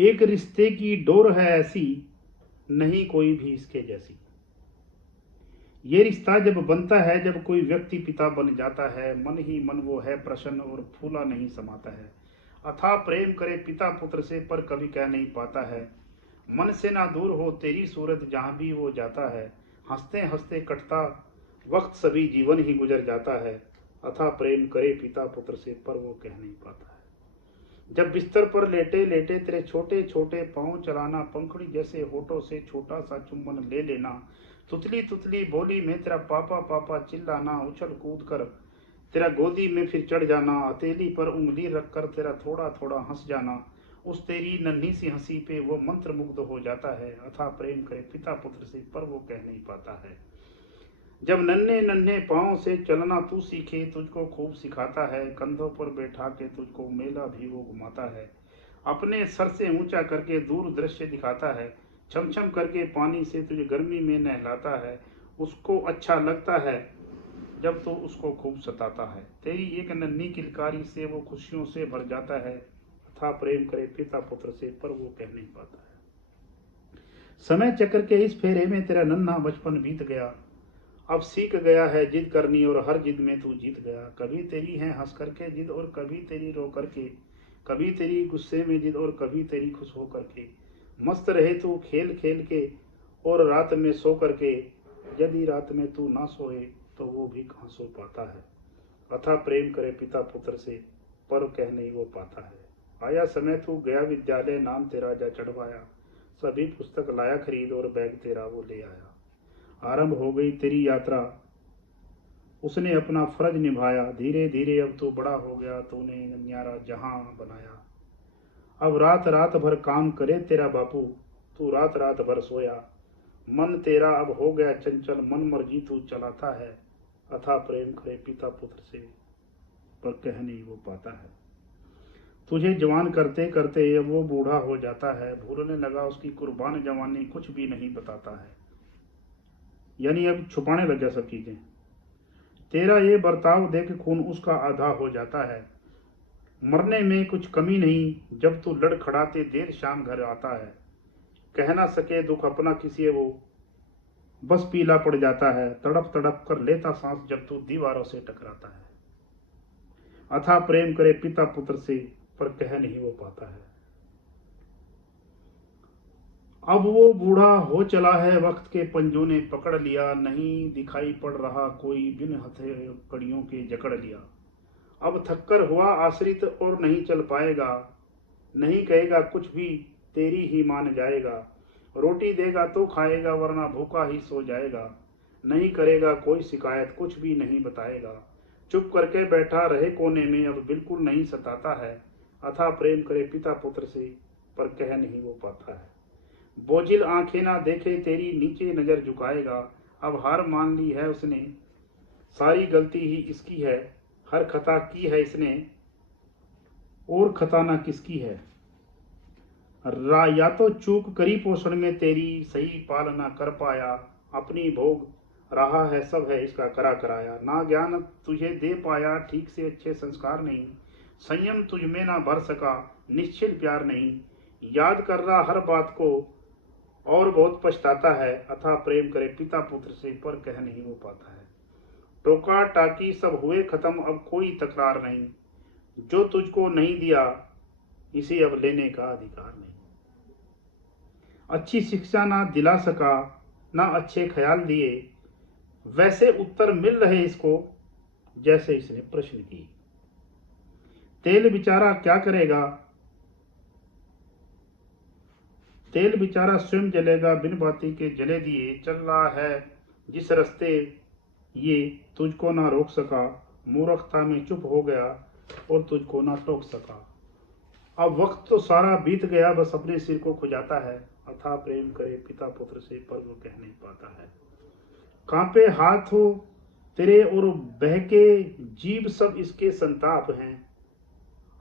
एक रिश्ते की डोर है ऐसी, नहीं कोई भी इसके जैसी। ये रिश्ता जब बनता है, जब कोई व्यक्ति पिता बन जाता है, मन ही मन वो है प्रसन्न और फूला नहीं समाता है। अथाह प्रेम करे पिता पुत्र से, पर कभी कह नहीं पाता है। मन से ना दूर हो तेरी सूरत, जहाँ भी वो जाता है। हंसते हंसते कटता वक्त, सभी जीवन ही गुजर जाता है। अथाह प्रेम करे पिता पुत्र से, पर वो कह नहीं पाता है। जब बिस्तर पर लेटे लेटे तेरे छोटे छोटे पाँव चलाना, पंखुड़ी जैसे होठों से छोटा सा चुम्बन ले लेना, तुतली तुतली बोली में तेरा पापा पापा चिल्लाना, उछल कूद कर तेरा गोदी में फिर चढ़ जाना, हथेली पर उंगली रख कर तेरा थोड़ा थोड़ा हंस जाना, उस तेरी नन्ही सी हंसी पे वो मंत्र मुग्ध हो जाता है। अथा प्रेम करे पिता पुत्र से, पर वो कह नहीं पाता है। जब नन्हे नन्हे पाँव से चलना तू सीखे, तुझको खूब सिखाता है। कंधों पर बैठा के तुझको मेला भी वो घुमाता है। अपने सर से ऊंचा करके दूर दृश्य दिखाता है। छम छम करके पानी से तुझे गर्मी में नहलाता है। उसको अच्छा लगता है जब तो उसको खूब सताता है। तेरी एक नन्ही किलकारी से वो खुशियों से भर जाता है। अथा प्रेम करे पिता पुत्र से, पर वो कह नहीं पाता है। समय चक्र के इस फेरे में तेरा नन्हा बचपन बीत गया। अब सीख गया है जिद करनी, और हर जिद में तू जीत गया। कभी तेरी है हंस करके जिद, और कभी तेरी रो करके। कभी तेरी गुस्से में जिद, और कभी तेरी खुश हो करके। मस्त रहे तू खेल खेल के, और रात में सो करके। यदि रात में तू ना सोए, तो वो भी कहाँ सो पाता है। अथा प्रेम करे पिता पुत्र से, पर कह नहीं वो पाता है। आया समय तू गया विद्यालय, नाम तेरा जा चढ़वाया। सभी पुस्तक लाया खरीद, और बैग तेरा वो ले आया। आरंभ हो गई तेरी यात्रा, उसने अपना फर्ज निभाया। धीरे धीरे अब तो बड़ा हो गया, तूने न्यारा जहां बनाया। अब रात रात भर काम करे तेरा बापू, तू रात रात भर सोया। मन तेरा अब हो गया चंचल, मन मर्जी तू चलाता है। अथा प्रेम करे पिता पुत्र से, पर कह नहीं वो पाता है। तुझे जवान करते करते अब वो बूढ़ा हो जाता है। भूलने लगा उसकी कुर्बान जवानी, कुछ भी नहीं बताता है। यानी अब छुपाने लग गया सब चीजें। तेरा ये बर्ताव देख खून उसका आधा हो जाता है। मरने में कुछ कमी नहीं, जब तू लड़खड़ाते देर शाम घर आता है। कह ना सके दुख अपना किसी, वो बस पीला पड़ जाता है। तड़प तड़प कर लेता सांस, जब तू दीवारों से टकराता है। अथा प्रेम करे पिता पुत्र से, पर कह नहीं वो पाता है। अब वो बूढ़ा हो चला है, वक्त के पंजों ने पकड़ लिया। नहीं दिखाई पड़ रहा कोई, बिन हथकड़ियों के जकड़ लिया। अब थक्कर हुआ आश्रित, और नहीं चल पाएगा। नहीं कहेगा कुछ भी, तेरी ही मान जाएगा। रोटी देगा तो खाएगा, वरना भूखा ही सो जाएगा। नहीं करेगा कोई शिकायत, कुछ भी नहीं बताएगा। चुप करके बैठा रहे कोने में, अब बिल्कुल नहीं सताता है। अथा प्रेम करे पिता पुत्र से, पर कह नहीं वो पाता है। बोझिल आंखें ना देखे तेरी, नीचे नजर झुकाएगा। अब हार मान ली है उसने, सारी गलती ही इसकी है। हर खता की है इसने, और खता ना किसकी है। या तो चूक करी पोषण में तेरी, सही पाल ना कर पाया। अपनी भोग रहा है सब है इसका करा कराया। ना ज्ञान तुझे दे पाया ठीक से, अच्छे संस्कार नहीं। संयम तुझ में ना भर सका, निश्चिल प्यार नहीं। याद कर रहा हर बात को, और बहुत पछताता है। अथा प्रेम करे पिता पुत्र से, पर कह नहीं वो पाता है। टोका टाकी सब हुए खत्म, अब कोई तकरार नहीं। जो तुझको नहीं दिया, इसे अब लेने का अधिकार नहीं। अच्छी शिक्षा ना दिला सका, ना अच्छे ख्याल दिए। वैसे उत्तर मिल रहे इसको, जैसे इसने प्रश्न की। तेल बेचारा क्या करेगा, तेल बेचारा स्वयं जलेगा। बिन बाती के जले दिए, चल रहा है जिस रास्ते ये, तुझको ना रोक सका। मूर्खता में चुप हो गया, और तुझको ना टोक सका। अब वक्त तो सारा बीत गया, बस अपने सिर को खुजाता है। अथा प्रेम करे पिता पुत्र से, पर वो कह नहीं पाता है। कांपे हाथ हो तेरे, और बहके जीभ, सब इसके संताप हैं।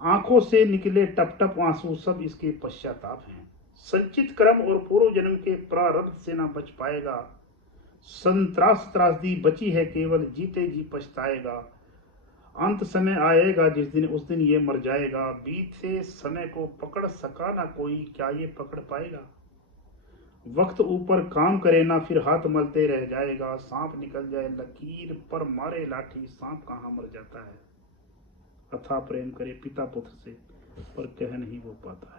आंखों से निकले टप टप आंसू, सब इसके पश्चाताप हैं। संचित कर्म और पूर्व जन्म के प्रारब्ध से ना बच पाएगा। संत्रास त्रासदी बची है केवल, जीते जी पछताएगा। अंत समय आएगा जिस दिन, उस दिन ये मर जाएगा। बीते समय को पकड़ सका ना कोई, क्या ये पकड़ पाएगा? वक्त ऊपर काम करे ना, फिर हाथ मलते रह जाएगा। सांप निकल जाए लकीर पर मारे लाठी, सांप कहाँ मर जाता है। अथाह प्रेम करे पिता पुत्र से, पर कह नहीं वो पाता है।